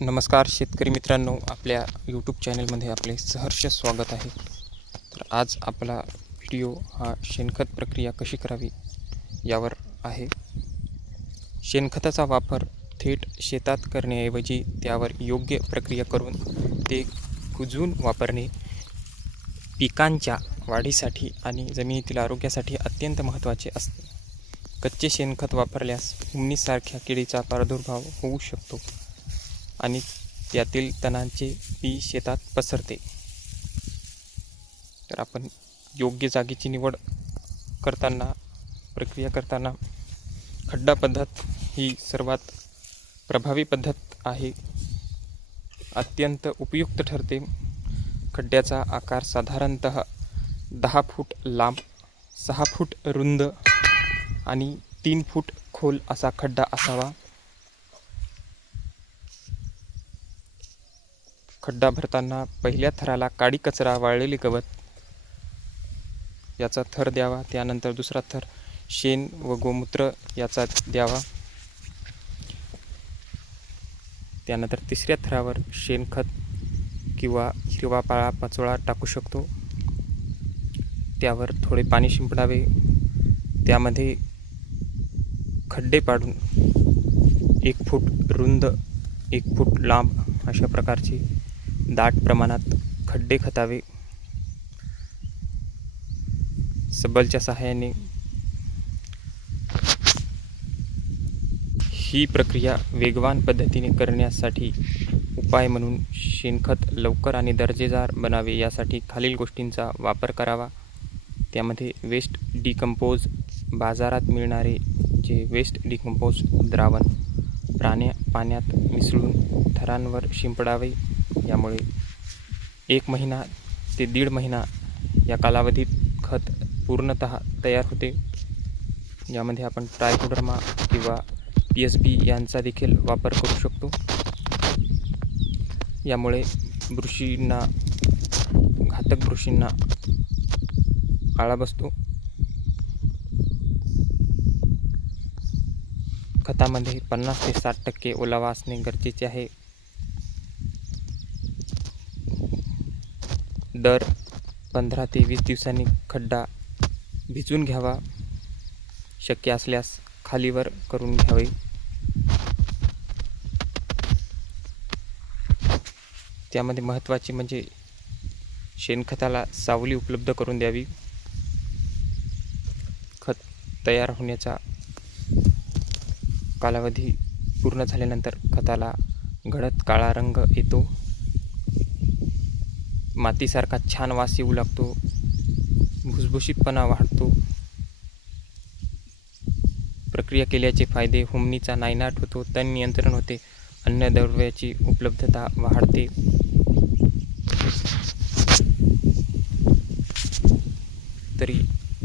नमस्कार शेतकरी मित्रांनो, आपल्या यूट्यूब चॅनलमध्ये आपले सहर्ष स्वागत आहे. तर आज आपला व्हिडिओ हा शेणखत प्रक्रिया कशी करावी यावर आहे. शेणखताचा वापर थेट शेतात करण्याऐवजी त्यावर योग्य प्रक्रिया करून ते कुजवून वापरणे पिकांच्या वाढीसाठी आणि जमिनीतील आरोग्यासाठी अत्यंत महत्त्वाचे असते. कच्चे शेणखत वापरल्यास हुमणीसारख्या किडीचा प्रादुर्भाव होऊ शकतो आणि त्यातील तणांचे बी शेतात पसरते. तर आपण योग्य जागेची निवड करताना, प्रक्रिया करताना खड्डा पद्धत ही सर्वात प्रभावी पद्धत आहे, अत्यंत उपयुक्त ठरते. खड्ड्याचा आकार साधारणतः 10 फूट लांब, 6 फूट रुंद आणि 3 फूट खोल असा खड्डा असावा. खड्डा भरताना पहिल्या थराला काडी कचरा, वाळलेले गवत याचा थर द्यावा. त्यानंतर दुसरा थर शेण व गोमूत्र याचा द्यावा. त्यानंतर तिसऱ्या थरावर शेणखत किंवा हिरवा पाळा पाचोळा टाकू शकतो. त्यावर थोडे पाणी शिंपडावे. त्यामध्ये खड्डे पाडून 1 फूट रुंद, 1 फूट लांब अशा प्रकारचे दाट प्रमाणात खड्डे खतावे. सबलच्या सहाय्याने ही प्रक्रिया वेगवान पद्धतीने करण्यासाठी उपाय म्हणून शेणखत लवकर आणि दर्जेदार बनावे यासाठी खालील गोष्टींचा वापर करावा. त्यामध्ये वेस्ट डिकंपोज, बाजारात मिळणारे जे वेस्ट डिकंपोज द्रावण पाण्यात मिसळून थरांवर शिंपडावे. यामुळे 1 महिना ते 1.5 महिना या कालावधीत खत पूर्णतः तयार होते. यामध्ये आपण ट्रायकोडर्मा किंवा PSB यांचा देखील वापर करू शकतो. यामुळे बुरशींना, घातक बुरशींना आळा बसतो. खतामध्ये 50 ते 60% ओलावा असणे गरजेचे आहे. दर 15 ते 20 दिवसांनी खड्डा भिजवून घ्यावा. शक्य असल्यास खालीवर करून घ्यावे. त्यामध्ये महत्त्वाचे म्हणजे शेणखताला सावली उपलब्ध करून द्यावी. खत तयार होण्याचा कालावधी पूर्ण झाल्यानंतर खताला गडद काळा रंग येतो. मातीसारखा छान वास येऊ लागतो. भुसभुशीतपणा वाढतो. प्रक्रिया केल्याचे फायदे: हुमणीचा नायनाट होतो, तण नियंत्रण होते, अन्नद्रव्याची उपलब्धता वाढते. तरी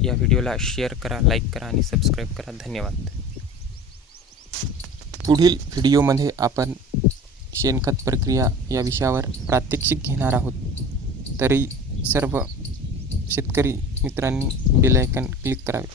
या व्हिडिओला शेअर करा, लाईक करा आणि सबस्क्राईब करा. धन्यवाद. पुढील व्हिडिओमध्ये आपण शेणखत प्रक्रिया या विषयावर प्रात्यक्षिक घेणार आहोत. तरी सर्व शेतकरी मित्रांनी बेल आयकॉन क्लिक करावे.